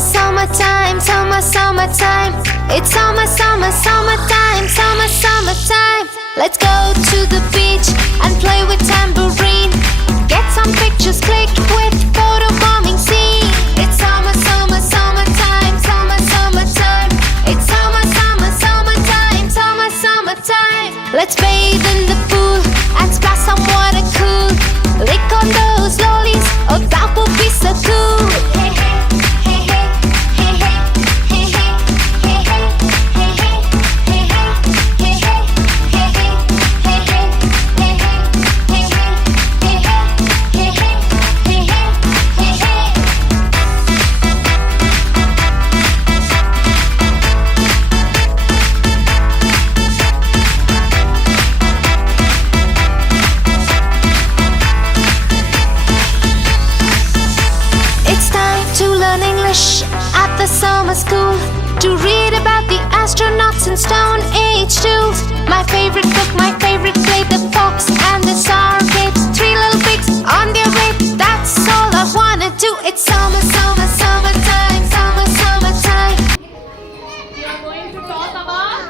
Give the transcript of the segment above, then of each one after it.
summer, summertime, summer, summertime. It's summer, summer, summertime, summer, summertime. Let's go to the beach and play with tambourine. Get some pictures clicked with photo bombing scene. It's summer, summer, summertime, summer, summertime. It's summer, summer, summertime, summer, summertime. Let's bathe in the pool and splash some water cool. Lick on those lollies, oh that would be so cool. Hey, hey, hey, hey, hey, hey, hey, hey, hey, hey, hey, hey, hey, at the summer school to read about the astronauts in Stone Age too. My favorite book, my favorite play, The Fox and the Sour Grapes. Three little pigs on their way, that's all I wanna do. It's summer, summer, summertime, summer, summertime. We are going to talk about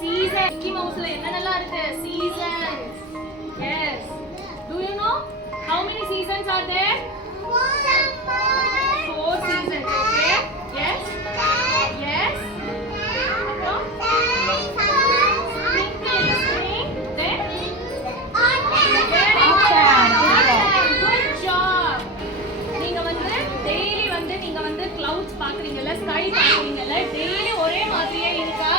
season. Mickey Mouse la enna irukku seasons. Yes. Do you know how many seasons are there? 4 seasons, okay? Yes? Yes? Spring, then? Good job. நீங்க வந்து daily வந்து நீங்க வந்து clouds பாக்குறீங்கல, sky பாக்குறீங்கல, daily ஒரே மாதிரியே இருக்கா?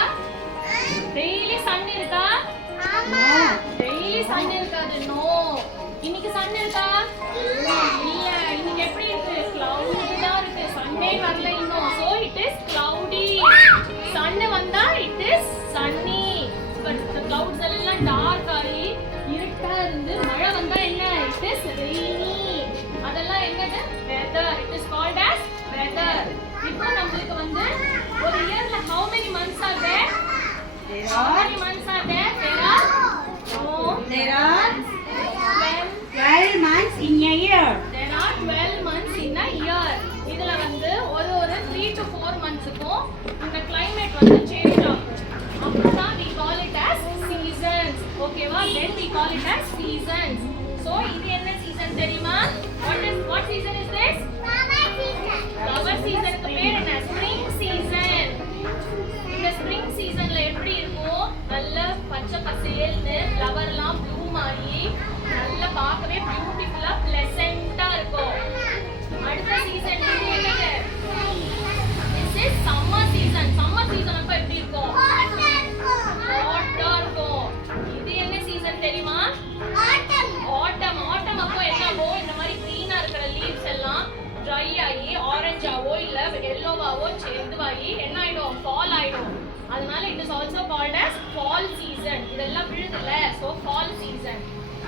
Daily sun இருக்கா? ஆமா. டெய்லி sun இருக்காது. நோ. இன்னைக்கு sun இருக்கா? இல்ல. இன்னைக்கு எப்படி இருக்கு? cloudy தான் இருக்கு. sunny வரல இன்னும். So it is cloudy. sun வந்தா it is sunny. but the clouds எல்லாம் dark ஆகி இருட்டா இருந்து மழை வந்தா என்ன? it is rainy. அதெல்லாம் என்னது? weather. it is called as weather. இப்போ நமக்கு வந்து ஒரு இயர்ல how many months are there? How many months are there? There are 12 months in a year. There are 12 months in a year. இதுல வந்து ஒரு 3 to 4 monthsக்கும் இந்த climate வந்து change ஆகும். அப்பதான் we call it as seasons. ஓகேவா? Then we call it as seasons. So இது என்ன season தெரியுமா? What season is this? Flower season. Flower season க்கு பேர் என்ன? Spring season. இந்த spring seasonல எப்படி இருக்கும்? நல்ல பச்சை பசேல்னு ஃப்ளவர்லாம் ப்ளூம் ஆகி நல்ல பார்க்கவே பியூட்டிஃபுல்லா ப்ளசன்ட்டா இருக்கும். அடுத்த சீசன் இது என்னது? This is summer season. Summer season அப்ப எப்படி இருக்கும்? ஹாட்டா இருக்கும். இது என்ன சீசன் தெரியுமா? Autumn அப்ப என்ன ஆகும்? இந்த மாதிரி green-ஆ இருக்கிற leaves எல்லாம் dry ஆகி ஆரஞ்சாவோ இல்ல yellow-வாவோ சேர்ந்துவாகி என்ன ஆயிடும்? fall ஆயிடும். அதனால it is also called as fall season. இதெல்லாம் விழுதுல, so fall season.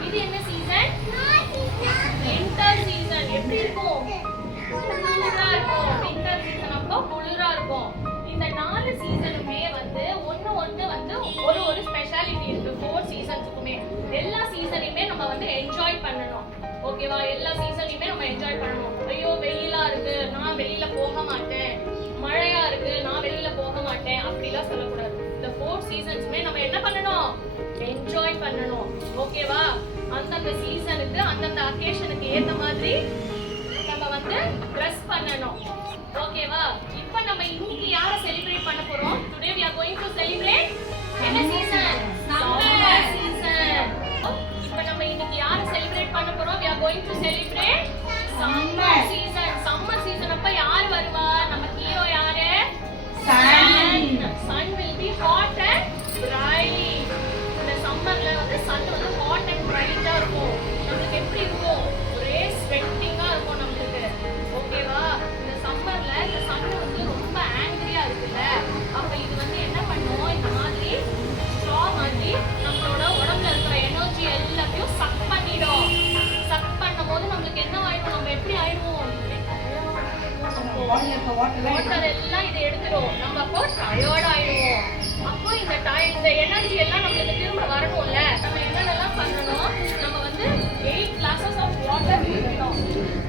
இது என்ன சீசன்? Winter season. எப்படி இருக்கும்? குளிரா இருக்கும். வின்டர் சீசன் அப்போ குளிரா இருக்கும். இந்த 4 சீசனுமே வந்து ஒண்ணு வந்து ஒரு ஸ்பெஷாலிட்டி இருக்கு. 4 சீசன்ஸ்க்குமே எல்லா சீசனையுமே நம்ம வந்து என்ஜாய் பண்ணணும். ஓகேவா? எல்லா சீசனையுமே நம்ம என்ஜாய் பண்ணணும். ஐயோ வெயிலா இருக்கு, நான் வெளியில போக மாட்டேன். மழையா இருக்கு, நான் வெளியில போக மாட்டேன் அப்படிலாம் சொல்லக்கூடாது. இந்த 4 சீசன்ஸ்மே நம்ம என்ன பண்ணணும்? என்ஜாய் பண்ணணும். ஓகேவா? அந்தந்த சீசனுக்கு அந்தந்த அகேஷனுக்கு ஏத்த மாதிரி நம்ம வந்து ட்ரெஸ் பண்ணணும். ஓகேவா? இப்போ நம்ம இன்னைக்கு யார செலிப்ரேட் பண்ண போறோம்? Today we are going to celebrate என்ன சீசன்? Summer season. இப்போ நம்ம இன்னைக்கு யார செலிப்ரேட் பண்ண போறோம்? we are going to celebrate summer season. Summer season அப்ப யார் வருவா? நம்ம ஹீரோ யாரு? sun. sun will be hot and bright. இந்த சம்மர்ல வந்து sun வந்து hot and bright ஆ இருக்கும். நமக்கு எப்படி இருக்கும்? ஒரே ஸ்வெட்டிங்கா இருக்கும் நமக்கு. ஓகேவா? இந்த சம்மர்ல இந்த sun வந்து ரொம்ப ஆங்கிரியா இருக்குல்ல, அப்ப இது வந்து என்ன பண்ணும்? இந்த மாதிரி straw மாதிரி நம்மளோட உடம்புல இருக்கிற எனர்ஜி எல்லாத்தையும் சக் பண்ணிடும். சக் பண்ணும்போது நமக்கு என்ன ஆயிடும்? நம்ம எப்படி ஆயிடுவோம்? வாட்டர் எல்லாம் இதை எடுத்துடும். நம்ம அப்போ டயர்ட் ஆயிடுவோம். அப்போ இந்த எனர்ஜி எல்லாம் நம்மளுக்கு திரும்ப வரணும்ல, நம்ம என்னென்னலாம் பண்ணணும்? நம்ம வந்து 8 glasses of water குடிக்கணும்.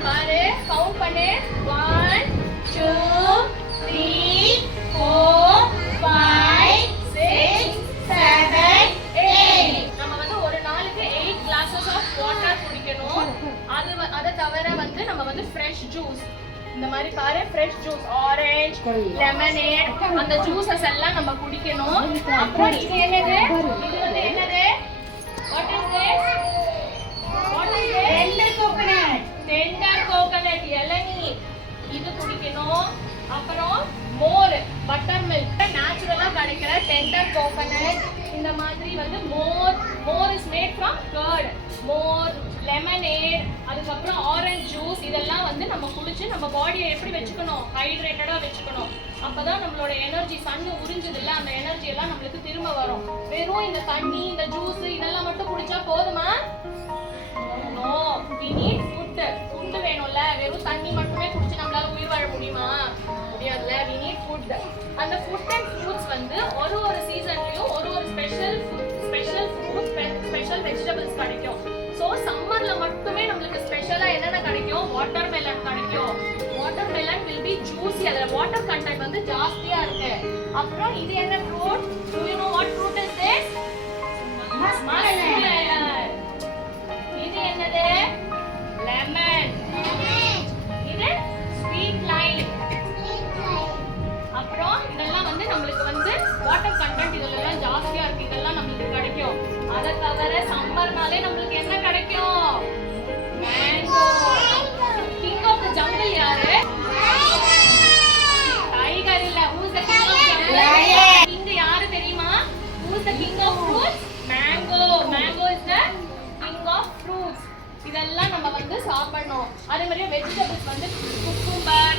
பாரு, கவுண்ட் பண்ணு. 1 2 மாதிரி பாரு ஃப்ரெஷ் ஜூஸ் ஆரஞ்சு லெமனேட் அந்த ஜூஸஸ் எல்லாம் நம்ம குடிக்கணும். அப்புறம் இது என்னது? இது வந்து என்னது? What is this? What is this? Tender coconut. Tender coconut இளநீ இது குடிக்கணும். அப்புறம் மோர் பட்டர் மில்க் நேச்சுரலா கிடைக்கிற டெண்டர் கோகனட். இந்த மாதிரி வந்து mor is made from curd. மோர் லெமனேட் அதுக்கப்புறம் ஆரஞ்சு ஜூஸ் இதெல்லாம் வந்து நம்ம குடிச்சு நம்ம பாடியை எப்படி வச்சுக்கணும்? ஹைட்ரேட்டடா வச்சுக்கணும். அப்பதான் நம்மளோட எனர்ஜி சன் உறிஞ்சது இல்ல அந்த எனர்ஜி எல்லாம் நம்மளுக்கு திரும்ப வரும். வெறும் இந்த தண்ணி இந்த ஜூஸ் இதெல்லாம் மட்டும் குடிச்சா போதுமா? No, we need food. Food வேணும்ல. வெறும் தண்ணி மட்டுமே குடிச்சு நம்மளால உயிர் வாழ முடியுமா? முடியாதுல. we need food. அந்த ஃபுட் அண்ட் ஃப்ரூட்ஸ் வந்து ஒரு சீசன்லயும் ஒரு ஸ்பெஷல் ஃப்ரூட் ஸ்பெஷல் வெஜிடபிள்ஸ் கிடைக்கும். சோ சம்மர்ல மட்டுமே நம்மளுக்கு ஸ்பெஷலா என்னென்ன கிடைக்கும்? வாட்டர் மெலன் கிடைக்கும். Water melon will be juicy. அதுல வாட்டர் கண்டென்ட் வந்து ஜாஸ்தியா இருக்கு. அப்புறம் இது என்ன fruit? do you know what fruit is this? Muskmelon. இது என்னது? லெமன். இது ஸ்வீட் லைம். அப்புறம் இதெல்லாம் வந்து நம்மளுக்கு வந்து வாட்டர் கண்டென்ட் இதெல்லாம் ஜாஸ்தியா இருக்கு. இதெல்லாம் நம்மளுக்கு கிடைக்கும். அதை தவிர சம்மர்னாலே நம்மளுக்கு என்ன கிடைக்கும்? Mango. King of the jungle யாரு? டைகர் இல்ல. who is the king of jungle? King யாரு தெரியுமா? who is the king of fruits? mango. mango is the king of fruits. இதெல்லாம் நம்ம வந்து சாப்பிடணும். அதே மாதிரி வெஜிடபிள்ஸ் வந்து குக்கும்பர்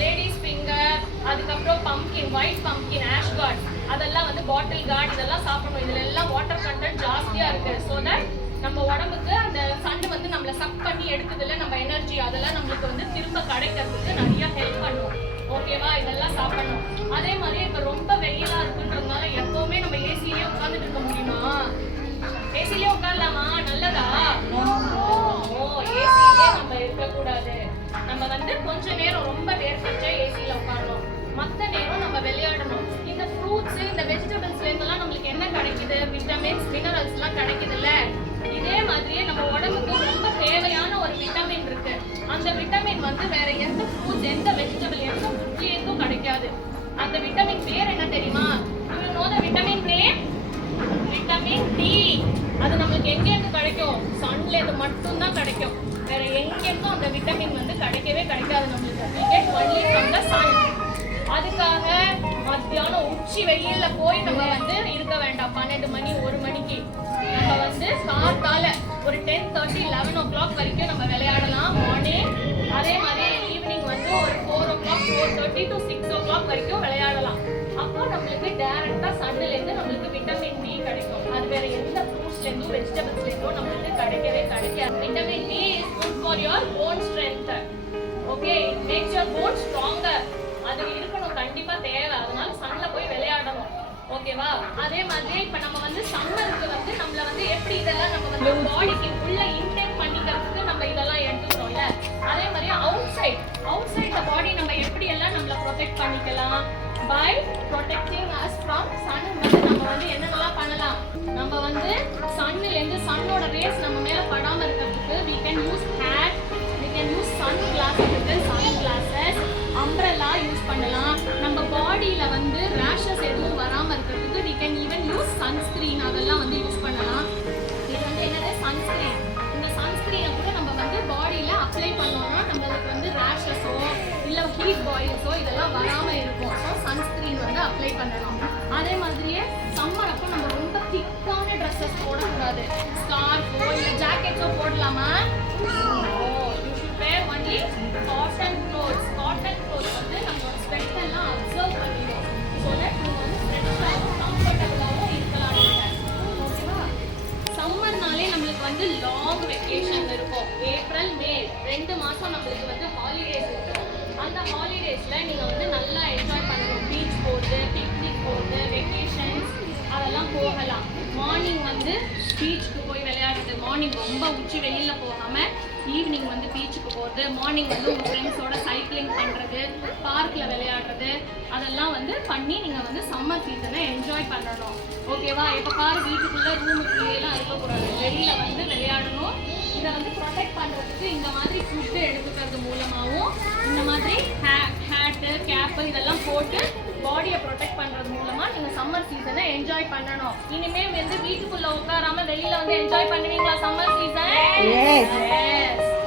லேடிஸ் ஃபிங்கர் அதுக்கப்புறம் pumpkin white pumpkin ash card அதெல்லாம் வந்து பாட்டில் கார்ட் இதெல்லாம் சாப்பிடணும். இதுல எல்லாம் வாட்டர் கண்டென்ட் ஜாஸ்தியா இருக்கு. ஸோ தட் நம்ம உடம்புக்கு அந்த சன் வந்து நம்மள சக் பண்ணி எடுக்குதுல நம்ம எனர்ஜி அதெல்லாம் நம்மளுக்கு வந்து திரும்ப கிடைக்கிறதுக்கு நிறைய ஹெல்ப் பண்ணும். ஓகேவா? இதெல்லாம் சாப்பிடணும். அதே மாதிரி இப்ப ரொம்ப வெயிலா இருக்குன்றதுனால எப்பவுமே நம்ம ஏசிலேயே உட்கார்ந்துட்டு இருக்க முடியுமா? ஏசிலேயே உட்காரலாமா? நல்லதா? ஏசிலேயே நம்ம இருக்கக்கூடாது. நம்ம வந்து கொஞ்ச நேரம் ரொம்ப வேர்த்துச்சா ஏசில உட்காரணும். மத்த நேரம் நம்ம விளையாடணும். இந்த ஃப்ரூட்ஸ் இந்த வெஜிடபிள்ஸ்ல இருந்தெல்லாம் நம்மளுக்கு என்ன கிடைக்குது? விட்டமின்ஸ் மினரல்ஸ் எல்லாம் கிடைக்குதுல்ல. இதே மாதிரியே நம்ம உடம்புக்கு ரொம்ப தேவையான ஒரு விட்டமின் இருக்கு. அந்த விட்டமின் வந்து வேற எந்த ஃப்ரூட்ஸ் எந்த வெஜிடபிள் எந்த ஃபுட்லயும் கிடைக்காது. அந்த விட்டமின் பேர் என்ன தெரியுமா? you know the vitamin name? Vitamin D. அது நம்மளுக்கு எங்க இருந்து கிடைக்கும்? சன்ல இருந்து மட்டும் தான் கிடைக்கும். வேற எங்க இருந்தும் அந்த விட்டமின் வந்து கிடைக்கவே கிடைக்காது நம்மளுக்கு. we get only from the sun. அதுக்காக மத்தியானம் உச்சி வெயில்ல போய் நம்ம வந்து இருக்க வேண்டாம். 12 மணி 1 மணிக்கு நம்ம வந்து காத்தால ஒரு 10:30 11 o'clock வரைக்கும் நம்ம விளையாடலாம் மார்னிங். அதே மாதிரி ஈவினிங் வந்து ஒரு 4 o'clock 4:30 to 6 o'clock வரைக்கும் விளையாடலாம். அப்போ நம்மளுக்கு டைரக்டா சன்ல இருந்து நம்மளுக்கு விட்டமின் டி கிடைக்கும். அது வேற எந்த ஃப்ரூட்ஸ்ல இருந்தும் வெஜிடபிள்ஸ்ல இருந்தும் நம்மளுக்கு கிடைக்கவே கிடைக்காது. Vitamin D is good for your bone strength. Okay, it makes your bone stronger. அது இருக்கணும் கண்டிப்பா தேவை. அதனால சன்ல போய் விளையாடணும். ஓகேவா? அதே மாதிரி இப்ப நம்ம வந்து சம்மருக்கு வந்து நம்மள வந்து எப்படி இதெல்லாம் நம்ம வந்து பாடிக்கு உள்ள இன்டேக் பண்ணிக்கிறதுக்கு நம்ம இதெல்லாம் எடுத்துக்கிறோம்ல. அதே மாதிரி அவுட் சைட் த பாடி நம்ம எப்படி எல்லாம் நம்மள ப்ரொடெக்ட் பண்ணிக்கலாம்? by protecting us from sun. வந்து நம்ம வந்து என்னென்னலாம் பண்ணலாம்? நம்ம வந்து சன்ல இருந்து சன்னோட ரேஸ் நம்ம மேல படாம இருக்கிறதுக்கு we can use hat, we can use sunglasses, umbrella use பண்ணலாம். நம்ம பாடியில வந்து rashes எதுவும் வராம இருக்கிறதுக்கு we can even use sunscreen. அதெல்லாம் வந்து யூஸ் பண்ணலாம். இது வந்து என்னது? sunscreen. இந்த sunscreen கூட நம்ம வந்து பாடியில அப்ளை பண்ணோம்னா நம்மளுக்கு வந்து rashes-ஓ இல்ல ஹீட் பாயில்ஸோ இதெல்லாம் வராம இருக்கும். ஸோ சன்ஸ்கிரீன் வந்து அப்ளை பண்ணணும். அதே மாதிரியே சம்மர் அப்போ நம்ம ரொம்ப திக்கான ட்ரெஸ்ஸஸ் போடக்கூடாது. ஸ்கார்ஃபோ இல்லை ஜாக்கெட்ஸோ போடலாமா? You should where only cotton clothes. Cotton clothes வந்து நம்மளோட ஸ்வெட் எல்லாம் அப்சர்வ் பண்ணிடும். ஸோ தட் நம்ம வந்து ஃப்ரெஷ்ஷாகவும் கம்ஃபர்டபுளாகவும் இருக்கலாம். ஓகேவா? சம்மர்னாலே நம்மளுக்கு வந்து லாங் வெக்கேஷன் இருக்கும். ஏப்ரல் மே 2 மாதம் நம்மளுக்கு வந்து ஹாலிடேஸ் இருக்கும். அந்த ஹாலிடேஸ்ல நீங்க வந்து நல்லா என்ஜாய் பண்ணணும். பீச் போறது, பிக்னிக் போறது, வெக்கேஷன்ஸ் அதெல்லாம் போகலாம். மார்னிங் வந்து பீச்சுக்கு போய் விளையாடுறது. மார்னிங் ரொம்ப உச்சி வெயில்ல போகாம ஈவினிங் வந்து பீச்சுக்கு போகிறது. மார்னிங் வந்து உங்கள் ஃப்ரெண்ட்ஸோட சைக்கிளிங் பண்ணுறது, பார்க்கில் விளையாடுறது அதெல்லாம் வந்து பண்ணி நீங்கள் வந்து சம்மர் சீசனை என்ஜாய் பண்ணணும். ஓகேவா? இப்போ பாரு வீட்டுக்குள்ளே ரூமுக்குள்ளேலாம் இருக்கக்கூடாது. வெளியில் வந்து விளையாடணும். இதை வந்து ப்ரொடெக்ட் பண்றதுக்கு இந்த மாதிரி ஃபுட்டு எடுத்துக்கிறது மூலமாகவும் இந்த மாதிரி ஹேட்டு கேப்பு இதெல்லாம் போட்டு பாடியை ப்ரொடெக்ட் பண்றது மூலமா நீங்க சம்மர் சீசனை என்ஜாய் பண்ணணும். இனிமே வந்து வீட்டுக்குள்ள உட்காராம வெளியில வந்து என்ஜாய் பண்ணுவீங்களா சம்மர் சீசன்? Yes.